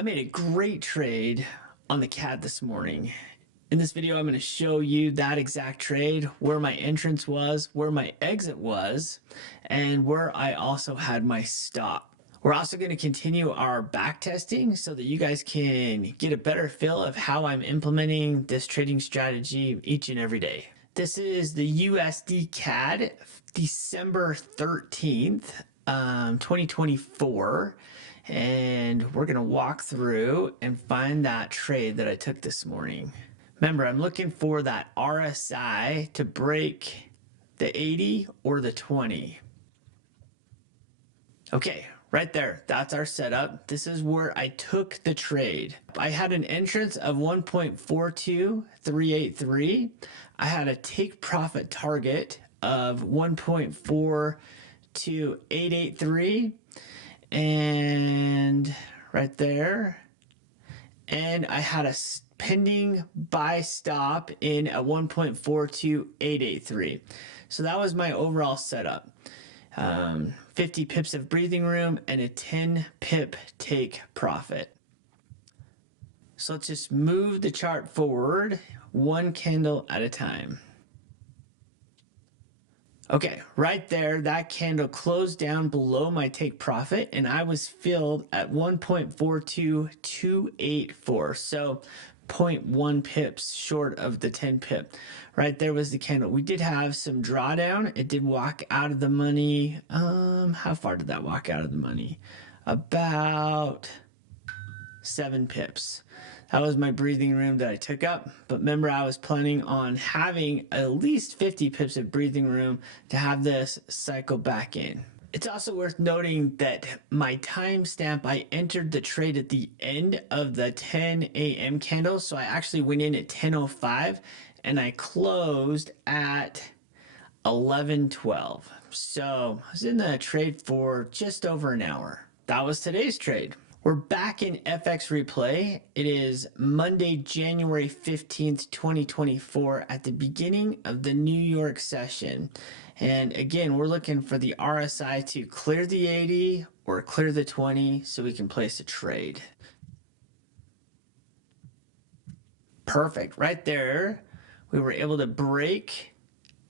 I made a great trade on the CAD this morning. In this video, I'm going to show you that exact trade, where my entrance was, where my exit was, and where I also had my stop. We're also going to continue our back testing so that you guys can get a better feel of how I'm implementing this trading strategy each and every day. This is the USD CAD, December 13th, 2024. And we're going to walk through and find that trade that I took this morning. Remember, I'm looking for that RSI to break the 80 or the 20. Okay, right there, that's our setup. This is where I took the trade. I had an entrance of 1.42383. I had a take profit target of 1.42883. And right there, and I had a pending buy stop in at 1.42883. So that was my overall setup. 50 pips of breathing room and a 10 pip take profit. So let's just move the chart forward one candle at a time. Okay, right there, that candle closed down below my take profit and I was filled at 1.42284. So 0.1 pips short of the 10 pip. Right there was the candle. We did have some drawdown. It did walk out of the money. How far did that walk out of the money? About 7 pips. That was my breathing room that I took up. But remember, I was planning on having at least 50 pips of breathing room to have this cycle back in. It's also worth noting that my timestamp, I entered the trade at the end of the 10 a.m. candle. So I actually went in at 10:05 and I closed at 11:12. So I was in the trade for just over an hour. That was today's trade. We're back in FX replay. It is Monday, January 15th, 2024 at the beginning of the New York session. And again, we're looking for the RSI to clear the 80 or clear the 20 so we can place a trade. Perfect. Right there, we were able to break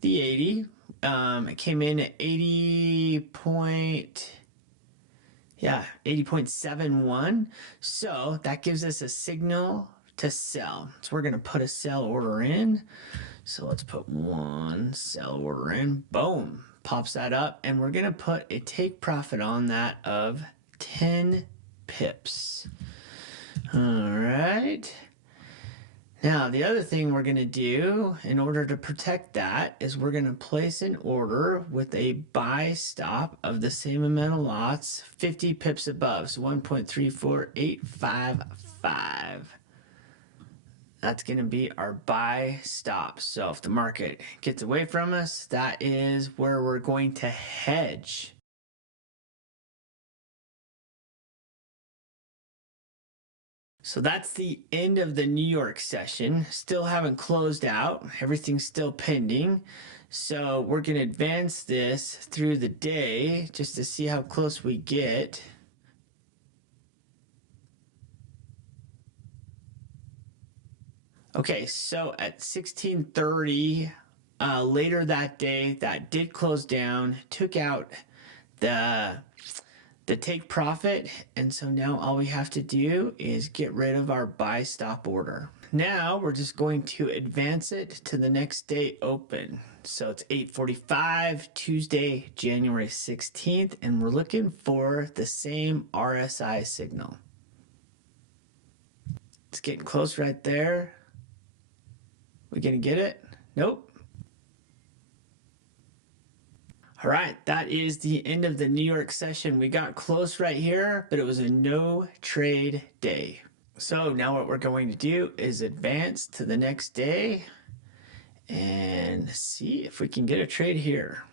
the 80. It came in at 80.71. So that gives us a signal to sell. So we're going to put a sell order in. So let's put one sell order in. Boom. Pops that up. And we're going to put a take profit on that of 10 pips. All right. Now, the other thing we're going to do in order to protect that is we're going to place an order with a buy stop of the same amount of lots, 50 pips above, so 1.34855. That's going to be our buy stop. So if the market gets away from us, that is where we're going to hedge. So that's the end of the New York session. Still haven't closed out. Everything's still pending. So we're going to advance this through the day just to see how close we get. Okay, so at 16:30 later that day, that did close down, took out the take profit, and so now all we have to do is get rid of our buy stop order. Now we're just going to advance it to the next day open. So it's 8:45 Tuesday, January 16th, and we're looking for the same RSI signal. It's getting close right there. We gonna get it? Nope. All right, that is the end of the New York session. We got close right here, but it was a no trade day. So now what we're going to do is advance to the next day and see if we can get a trade here.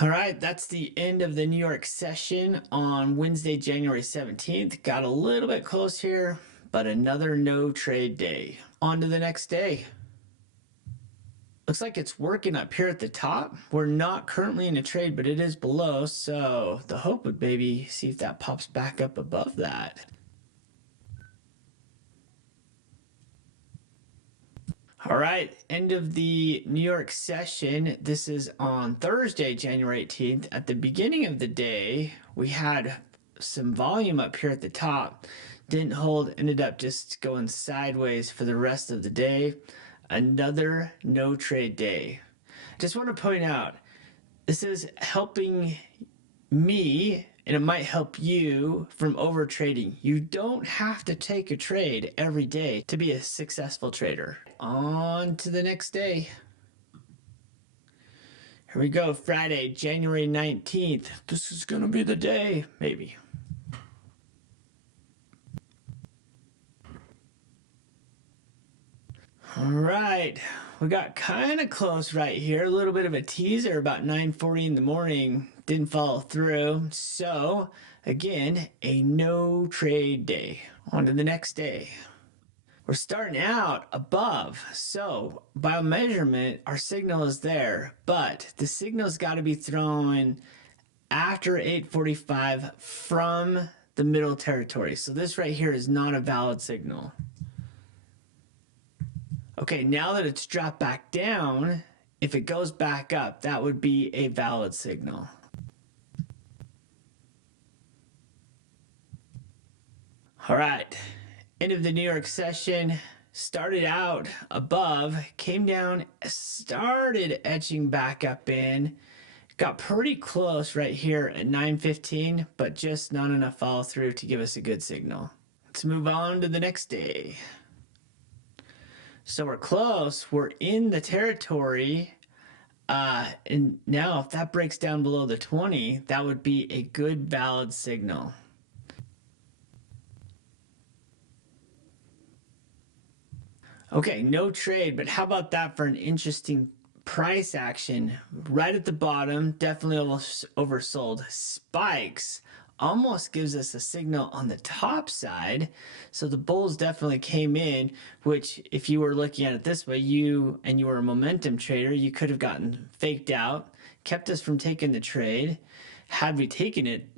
All right, that's the end of the New York session on Wednesday, January 17th. Got a little bit close here, but another no trade day. On to the next day. Looks like it's working up here at the top. We're not currently in a trade, but it is below. So the hope would maybe see if that pops back up above that. All right, end of the New York session. This is on Thursday, January 18th. At the beginning of the day, we had some volume up here at the top. Didn't hold, ended up just going sideways for the rest of the day. Another no trade day. Just want to point out, this is helping me, and it might help you from over trading. You don't have to take a trade every day to be a successful trader. On to the next day. Here we go, Friday, January 19th. This is gonna be the day, maybe. All right, we got kind of close right here. A little bit of a teaser about 9:40 in the morning. Didn't follow through. So again, a no trade day. On to the next day. We're starting out above. So by measurement, our signal is there, but the signal's got to be thrown after 8:45 from the middle territory. So this right here is not a valid signal. Okay, now that it's dropped back down, if it goes back up, that would be a valid signal. All right, end of the New York session. Started out above, came down, started edging back up in, got pretty close right here at 9:15, but just not enough follow through to give us a good signal. Let's move on to the next day. So we're close, we're in the territory, and now if that breaks down below the 20, that would be a good valid signal. Okay, no trade, but how about that for an interesting price action? Right at the bottom, definitely oversold. Spikes almost gives us a signal on the top side. So the bulls definitely came in, which if you were looking at it this way, you were a momentum trader, you could have gotten faked out, kept us from taking the trade. Had we taken it,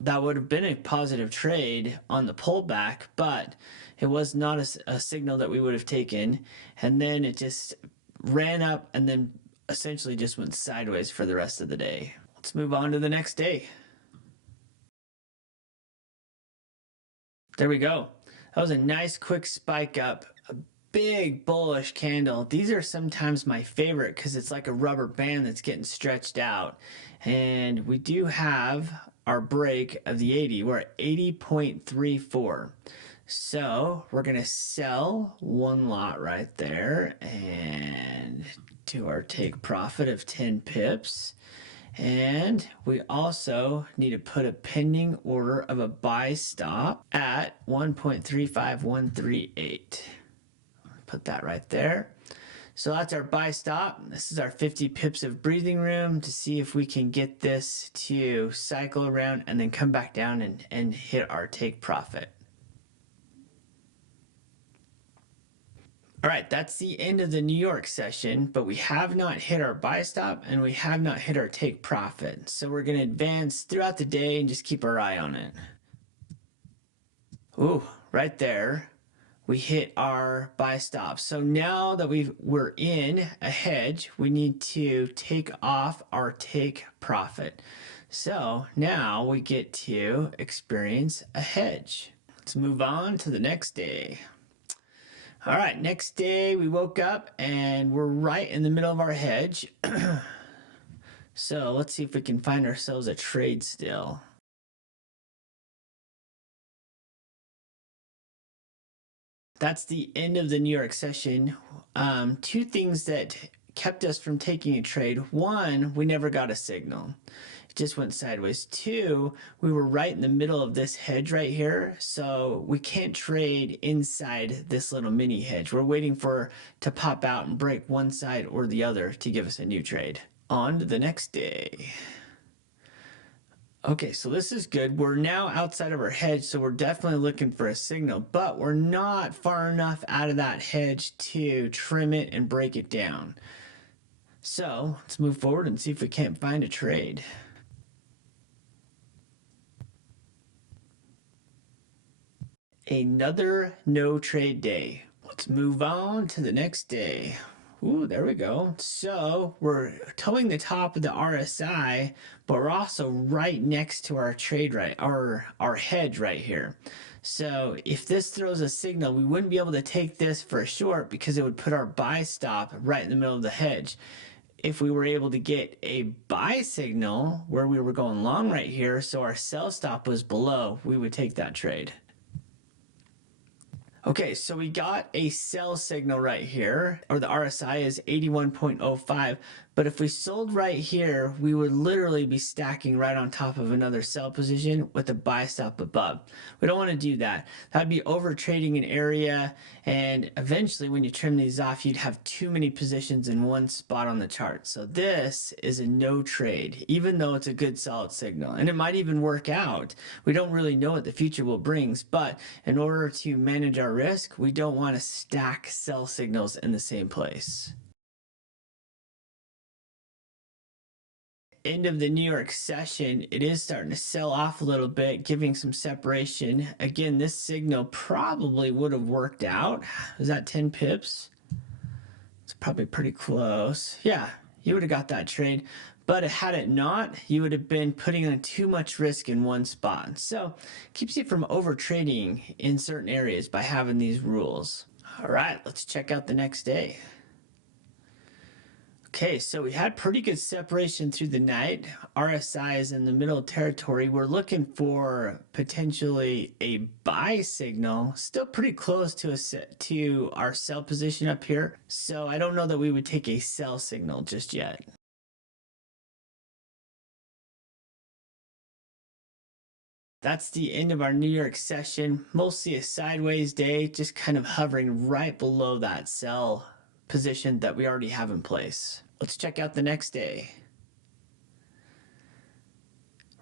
that would have been a positive trade on the pullback, but it was not a signal that we would have taken. And then it just ran up and then essentially just went sideways for the rest of the day. Let's move on to the next day. There we go. That was a nice quick spike up, a big bullish candle. These are sometimes my favorite because it's like a rubber band that's getting stretched out. And we do have our break of the 80. We're at 80.34. So we're going to sell one lot right there and do our take profit of 10 pips. And we also need to put a pending order of a buy stop at 1.35138. Put that right there. So that's our buy stop. This is our 50 pips of breathing room to see if we can get this to cycle around and then come back down and hit our take profit. All right, that's the end of the New York session, but we have not hit our buy stop and we have not hit our take profit. So we're going to advance throughout the day and just keep our eye on it. Ooh, right there, we hit our buy stop. So now that we're in a hedge, we need to take off our take profit. So now we get to experience a hedge. Let's move on to the next day. All right, next day we woke up and we're right in the middle of our hedge. So let's see if we can find ourselves a trade still. That's the end of the New York session. Two things that kept us from taking a trade. One, we never got a signal. It just went sideways. Two, we were right in the middle of this hedge right here, so we can't trade inside this little mini hedge. We're waiting for to pop out and break one side or the other to give us a new trade. On to the next day. Okay, so this is good. We're now outside of our hedge, so we're definitely looking for a signal, but we're not far enough out of that hedge to trim it and break it down. So let's move forward and see if we can't find a trade. Another no trade day. Let's move on to the next day. Ooh, there we go. So we're towing the top of the RSI, but we're also right next to our trade right, our hedge right here. So if this throws a signal, we wouldn't be able to take this for a short because it would put our buy stop right in the middle of the hedge. If we were able to get a buy signal where we were going long right here, so our sell stop was below, we would take that trade. Okay, so we got a sell signal right here, or the RSI is 81.05. But if we sold right here, we would literally be stacking right on top of another sell position with a buy stop above. We don't want to do that. That'd be over trading an area, and eventually when you trim these off, you'd have too many positions in one spot on the chart. So this is a no trade, even though it's a good solid signal. And it might even work out. We don't really know what the future will bring, but in order to manage our risk, we don't want to stack sell signals in the same place. End of the New York session, it is starting to sell off a little bit, giving some separation. Again, this signal probably would have worked out. Is that 10 pips? It's probably pretty close. Yeah, you would have got that trade. But had it not, you would have been putting on too much risk in one spot. So keeps you from over trading in certain areas by having these rules. All right, let's check out the next day. Okay, so we had pretty good separation through the night. RSI is in the middle territory. We're looking for potentially a buy signal, still pretty close to our sell position up here. So I don't know that we would take a sell signal just yet. That's the end of our New York session. Mostly a sideways day, just kind of hovering right below that sell position that we already have in place. Let's check out the next day.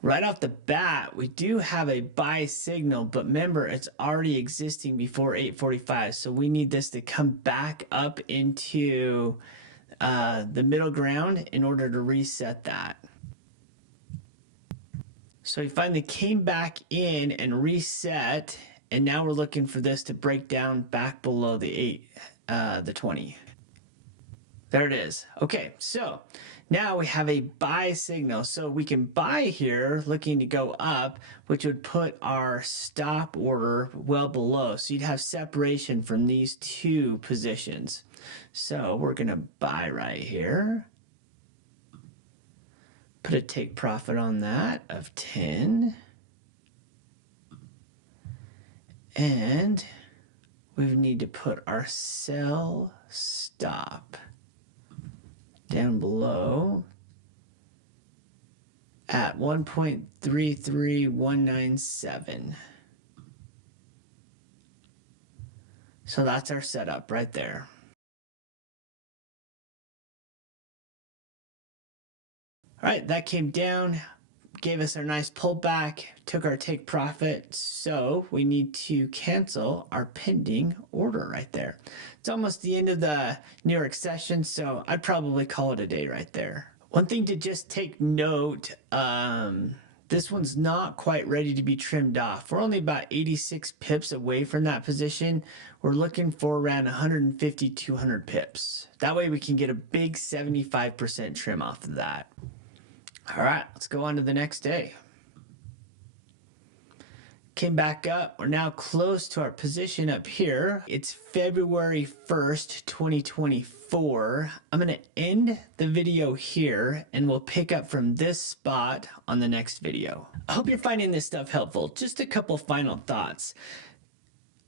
Right off the bat, we do have a buy signal, but remember, it's already existing before 8:45, so we need this to come back up into the middle ground in order to reset that. So we finally came back in and reset, and now we're looking for this to break down back below the 20. There it is. Okay, so now we have a buy signal. So we can buy here looking to go up, which would put our stop order well below. So you'd have separation from these two positions. So we're going to buy right here. Put a take profit on that of 10. And we need to put our sell stop down below at 1.33197. So that's our setup right there. All right, that came down, gave us our nice pullback, took our take profit. So we need to cancel our pending order right there. It's almost the end of the New York session, so I'd probably call it a day right there. One thing to just take note, this one's not quite ready to be trimmed off. We're only about 86 pips away from that position. We're looking for around 150, 200 pips. That way we can get a big 75% trim off of that. All right, let's go on to the next day. Came back up. We're now close to our position up here. It's February 1st, 2024. I'm going to end the video here and we'll pick up from this spot on the next video. I hope you're finding this stuff helpful. Just a couple final thoughts.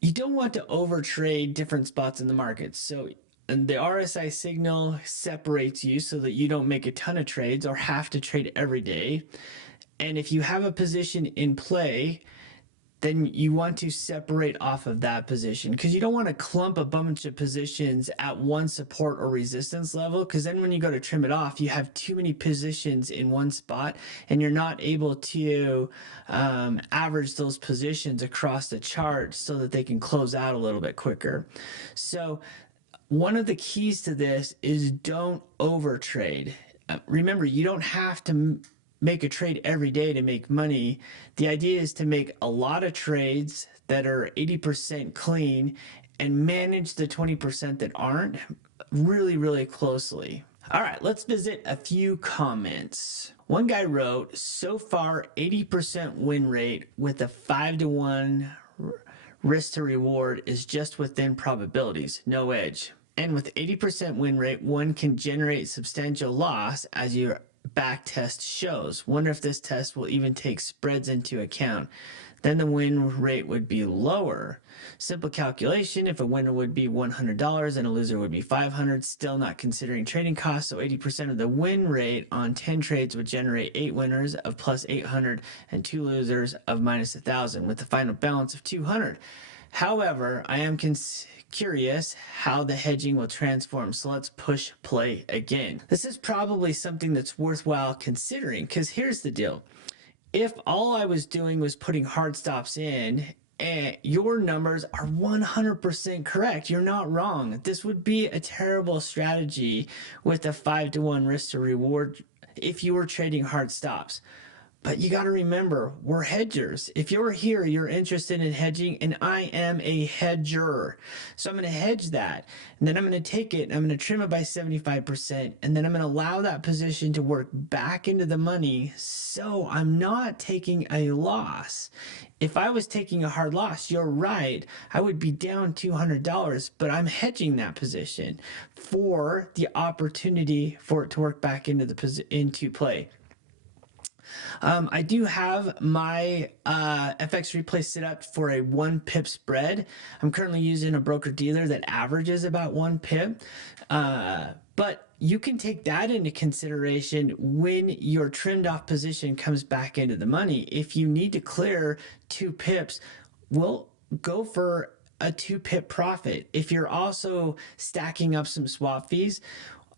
You don't want to overtrade different spots in the market. So the RSI signal separates you so that you don't make a ton of trades or have to trade every day. And if you have a position in play, then you want to separate off of that position because you don't want to clump a bunch of positions at one support or resistance level, because then when you go to trim it off, you have too many positions in one spot and you're not able to average those positions across the chart so that they can close out a little bit quicker. So one of the keys to this is don't overtrade. Remember, you don't have to make a trade every day to make money. The idea is to make a lot of trades that are 80% clean and manage the 20% that aren't really, really closely. All right, let's visit a few comments. One guy wrote, so far 80% win rate with a 5-to-1 risk to reward is just within probabilities, no edge. And with 80% win rate, one can generate substantial loss as your back test shows. Wonder if this test will even take spreads into account. Then the win rate would be lower. Simple calculation, if a winner would be $100 and a loser would be $500, still not considering trading costs, so 80% of the win rate on 10 trades would generate 8 winners of plus 800 and 2 losers of minus 1,000 with a final balance of 200. However, I am curious how the hedging will transform, so let's push play again. This is probably something that's worthwhile considering, because here's the deal. If all I was doing was putting hard stops in, and your numbers are 100% correct, you're not wrong. This would be a terrible strategy with a 5-to-1 risk to reward if you were trading hard stops. But you got to remember, we're hedgers. If you're here, you're interested in hedging, and I am a hedger. So I'm going to hedge that, and then I'm going to take it, and I'm going to trim it by 75%, and then I'm going to allow that position to work back into the money, so I'm not taking a loss. If I was taking a hard loss, you're right, I would be down $200, but I'm hedging that position for the opportunity for it to work back into play. I do have my FX replay set up for a 1 pip spread. I'm currently using a broker dealer that averages about 1 pip. But you can take that into consideration when your trimmed off position comes back into the money. If you need to clear 2 pips, we'll go for a 2 pip profit. If you're also stacking up some swap fees,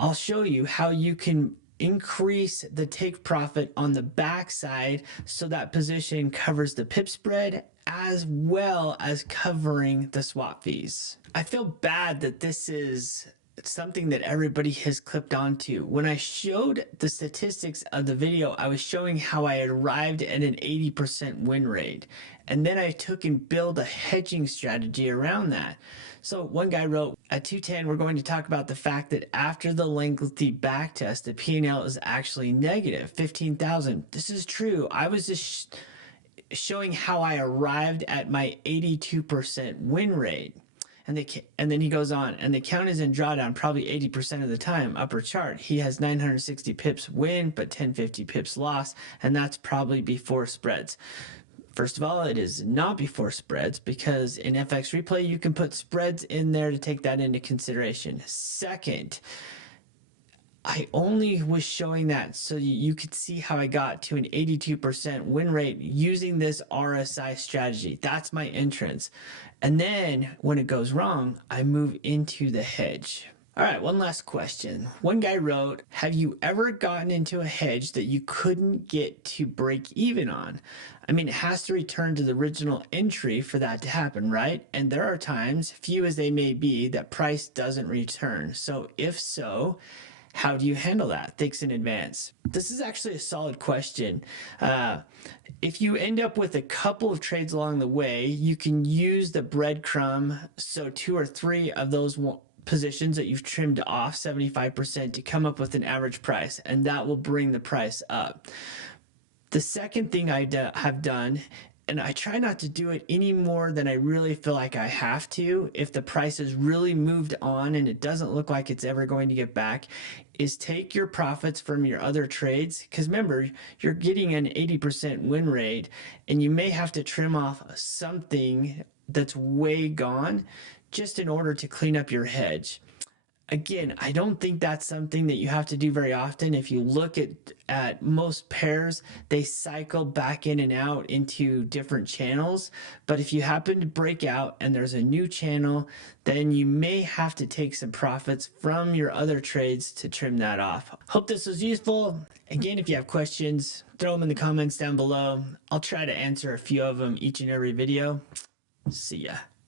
I'll show you how you can increase the take profit on the backside so that position covers the pip spread as well as covering the swap fees. I feel bad that this is something that everybody has clipped onto. When I showed the statistics of the video, I was showing how I had arrived at an 80% win rate. And then I took and built a hedging strategy around that. So one guy wrote, at 210, we're going to talk about the fact that after the lengthy back test, the P&L is actually negative, 15,000. This is true. I was just showing how I arrived at my 82% win rate. And then he goes on, and the account is in drawdown probably 80% of the time, upper chart. He has 960 pips win, but 1050 pips loss, and that's probably before spreads. First of all, it is not before spreads, because in FX replay, you can put spreads in there to take that into consideration. Second, I only was showing that so you could see how I got to an 82% win rate using this RSI strategy. That's my entrance. And then when it goes wrong, I move into the hedge. All right, one last question. One guy wrote, have you ever gotten into a hedge that you couldn't get to break even on? I mean, it has to return to the original entry for that to happen, right? And there are times, few as they may be, that price doesn't return. So if so, how do you handle that? Thanks in advance. This is actually a solid question. If you end up with a couple of trades along the way, you can use the breadcrumb, so 2 or 3 of those positions that you've trimmed off 75% to come up with an average price, and that will bring the price up. The second thing I have done, and I try not to do it any more than I really feel like I have to, if the price has really moved on and it doesn't look like it's ever going to get back, is take your profits from your other trades. Because remember, you're getting an 80% win rate, and you may have to trim off something that's way gone just in order to clean up your hedge. Again, I don't think that's something that you have to do very often. If you look at most pairs, they cycle back in and out into different channels. But if you happen to break out and there's a new channel, then you may have to take some profits from your other trades to trim that off. Hope this was useful. Again, if you have questions, throw them in the comments down below. I'll try to answer a few of them each and every video. See ya.